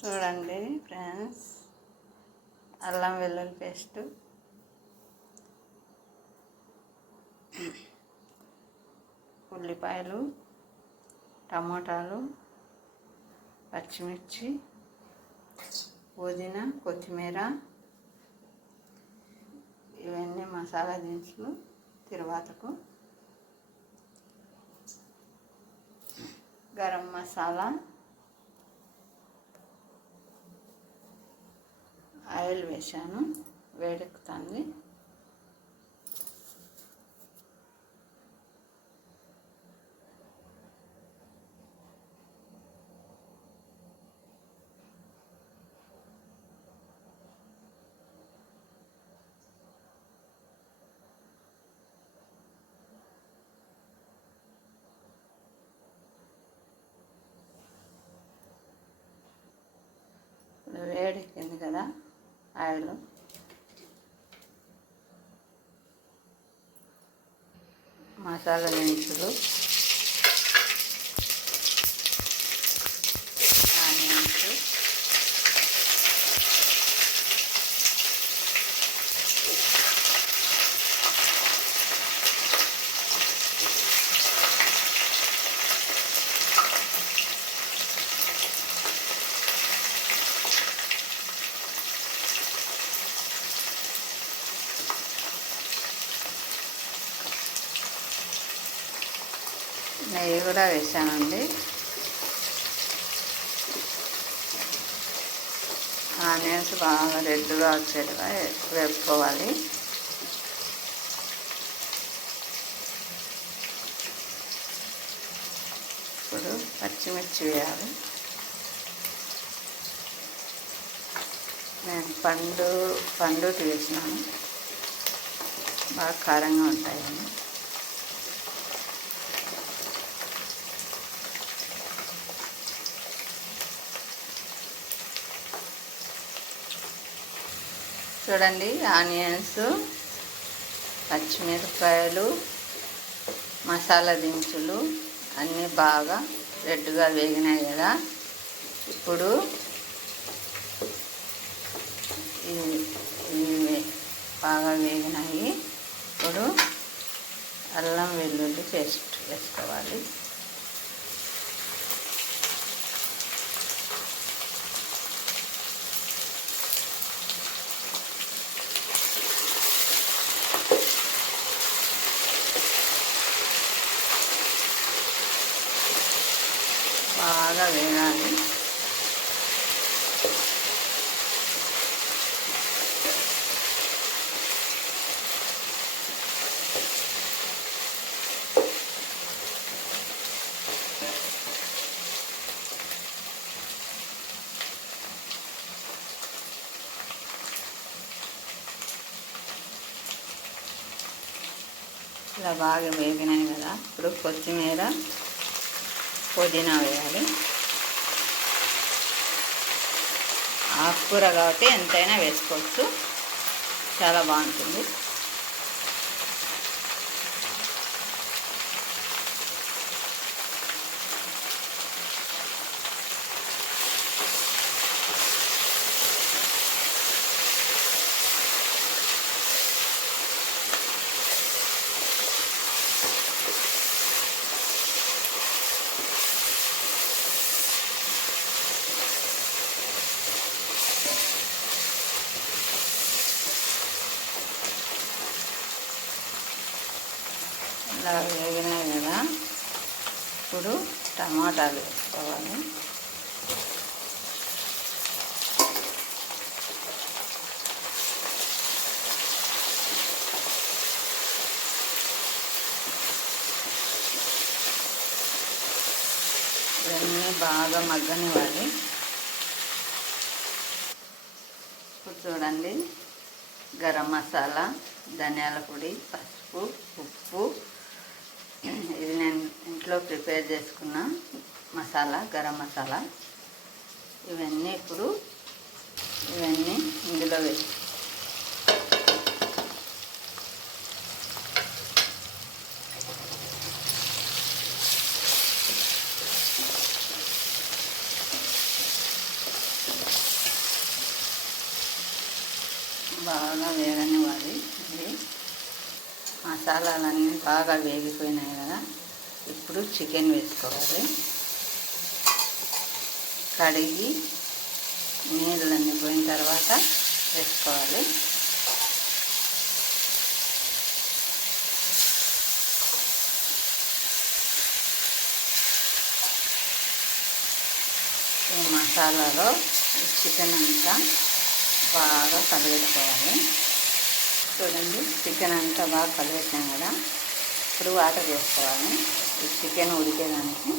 చూడండి ఫ్రెండ్స్ అల్లం వెల్లుల్లి పేస్ట్. ఉల్లిపాయలు టమోటాలు పచ్చిమిర్చి పుదీనా కొత్తిమీర ఇవన్నీ మసాలా దినుసులు తిరువాతకు. గరం మసాలా ఆయిల్ వేశాను వేడెక్కుతుంది ఇప్పుడు వేడెక్కింది కదా ఆయిల్ మసాలా దినుసులు ఆనియన్స్ నెయ్యి కూడా వేసానండి ఆనియన్స్ బాగా రెడ్గా వచ్చేట్టుగా వేపుకోవాలి. ఇప్పుడు పచ్చిమిర్చి వేయాలి. నేను పండు పండు తీసినాను బాగా కారంగా ఉంటాయండి. చూడండి ఆనియన్స్ పచ్చిమిరపకాయలు మసాలా దినుసులు అన్నీ బాగా రెడ్గా వేగినాయి కదా. ఇప్పుడు ఇవి ఇవి బాగా వేగినాయి. ఇప్పుడు అల్లం వెల్లుల్లి పేస్ట్ వేసుకోవాలి. బాగా వేగాలి. ఇలా బాగా వేగినాయి కదా. ఇప్పుడు కొత్తిమీర పుదీనా వేయాలి. ఆకుకూర కాబట్టి ఎంతైనా వేసుకోవచ్చు. చాలా బాగుంటుంది. ఇలా వేగినాయి కదా ఇప్పుడు టమాటాలు వేసుకోవాలి. ఇవన్నీ బాగా మగ్గనివ్వాలి. ఇప్పుడు చూడండి గరం మసాలా ధనియాల పొడి పసుపు ఉప్పు ఇది నేను ఇంట్లో ప్రిపేర్ చేసుకున్న మసాలా గరం మసాలా. ఇవన్నీ ఇప్పుడు ఇవన్నీ ఇందులో వేసి బాగా వేగనివ్వాలి. ఇది మసాలాలన్నీ బాగా వేగిపోయినాయి కదా ఇప్పుడు చికెన్ వేసుకోవాలి. కడిగి నీళ్ళన్నీ పోయిన తర్వాత వేసుకోవాలి. ఈ మసాలాలో చికెన్ అంతా బాగా కలిగేసుకోవాలి చూడండి. చికెన్ అంతా బాగా కలిపెట్టాం కదా. ఇప్పుడు వాటర్ వేసుకోవాలి ఈ చికెన్ ఉడికేదానికి.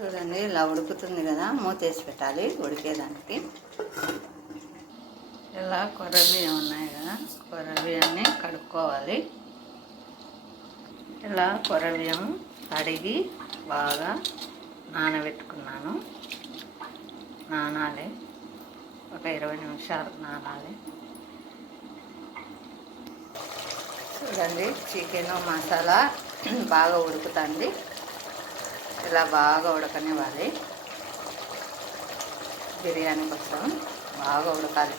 చూడండి ఇలా ఉడుకుతుంది కదా. మూతేసి పెట్టాలి. ఉడికేదానికి. ఇలా కొర్రబియ్యం ఉన్నాయి కదా. కొర్రబియ్యాన్ని కడుక్కోవాలి. ఇలా కొర్రబియ్యం కడిగి బాగా నానబెట్టుకున్నాను. నానాలి. ఒక ఇరవై నిమిషాలు నానాలి. చూడండి చికెన్ మసాలా బాగా ఉడుకుతుంది. ఇలా బాగా ఉడకనివ్వాలి. బిర్యానీ కోసం బాగా ఉడకాలి.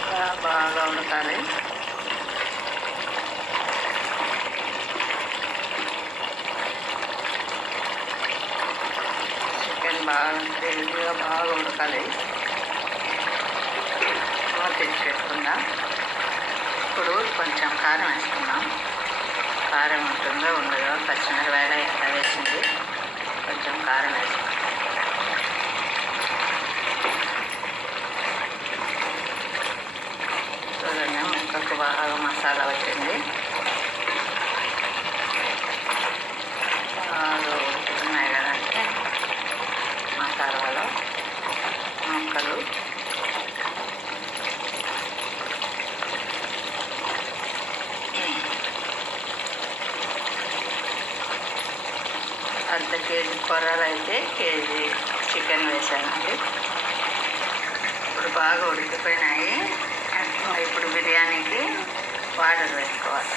ఇలా బాగా ఉడకాలి. చికెన్ బాగా ఉడకాలి తెచ్చి పెట్టుకుందాం ఇప్పుడు కొంచెం కారం వేసుకుందాం. కారం ఉంటుందో ఉండదో. పచ్చిమిరపాయల ఎంత వేసింది కొంచెం కారం వేసుకుందాం. చూడండి ముక్కకు బాగా మసాలా వచ్చింది బాగా ఉడుకుతున్నాయి కదంటే మసాలాలో ముక్కలు అర్ధ కేజీ కొర్రలు అయితే కేజీ చికెన్ వేసానండి ఇప్పుడు బాగా ఉడికిపోయినాయి. ఇప్పుడు బిర్యానీకి వాటర్ వేసుకోవాలి.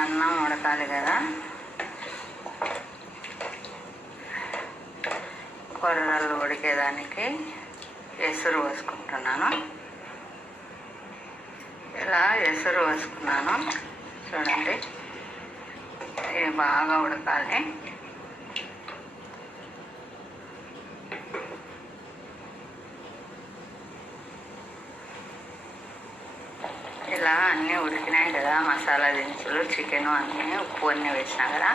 అన్నం ఉడకాలి కదా. కొర్రలు ఉడికేదానికి ఎసురు పోసుకుంటున్నాను. ఇలా ఎసురు వేసుకున్నాను. చూడండి. ఇది బాగా ఉడకాలి. ఇలా అన్నీ ఉడికినాయి కదా మసాలా దినుసులు చికెన్ అన్నీ ఉప్పు అన్నీ వేసినా కదా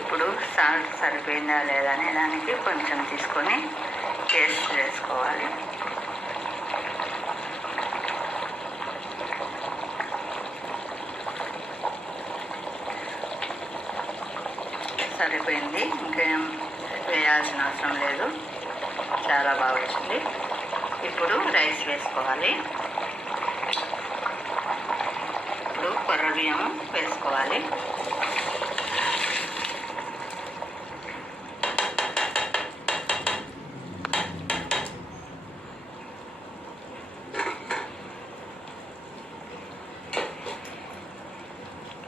ఇప్పుడు సాల్ట్ సరిపోయిందా లేదా అనే దానికి కొంచెం తీసుకొని టేస్ట్ చేసుకోవాలి. సరిపోయింది ఇంకేం వేయాల్సిన అవసరం లేదు. చాలా బాగా వచ్చింది. ఇప్పుడు రైస్ వేసుకోవాలి. ఇప్పుడు కొర్ర బియ్యము వేసుకోవాలి.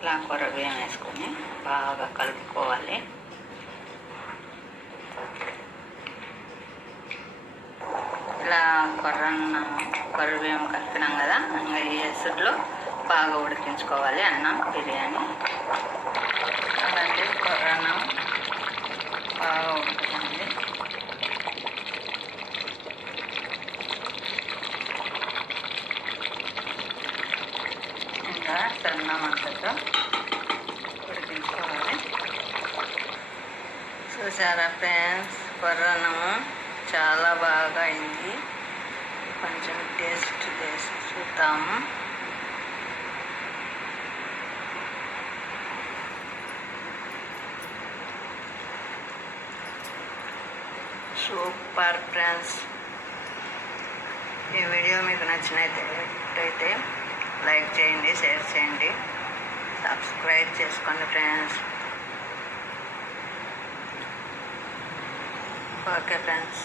ఇలా కొర్ర బియ్యం వేసుకొని బాగా కలుపుకోవాలి ఇలా కొర్రన్న కొర్ర బియ్యం కలిపినాం కదా ఇంకా ఈ ఎసుట్లో బాగా ఉడికించుకోవాలి అన్నం బిర్యానీ. అలాంటి కొర్రన్నం బాగా ఉడుకుతుంది ఇంకా సన్న మంటతో ఉడికించుకోవాలి. చూసారా ఫ్రెండ్స్ కొర్రన్నము చాలా బాగా అయింది. కొంచెం టేస్ట్ చేసి చూద్దాము. Super friends. ఈ వీడియో మీకు నచ్చినట్లయితే లైక్ చేయండి షేర్ చేయండి. సబ్స్క్రైబ్ చేసుకోండి ఫ్రెండ్స్. Okay friends.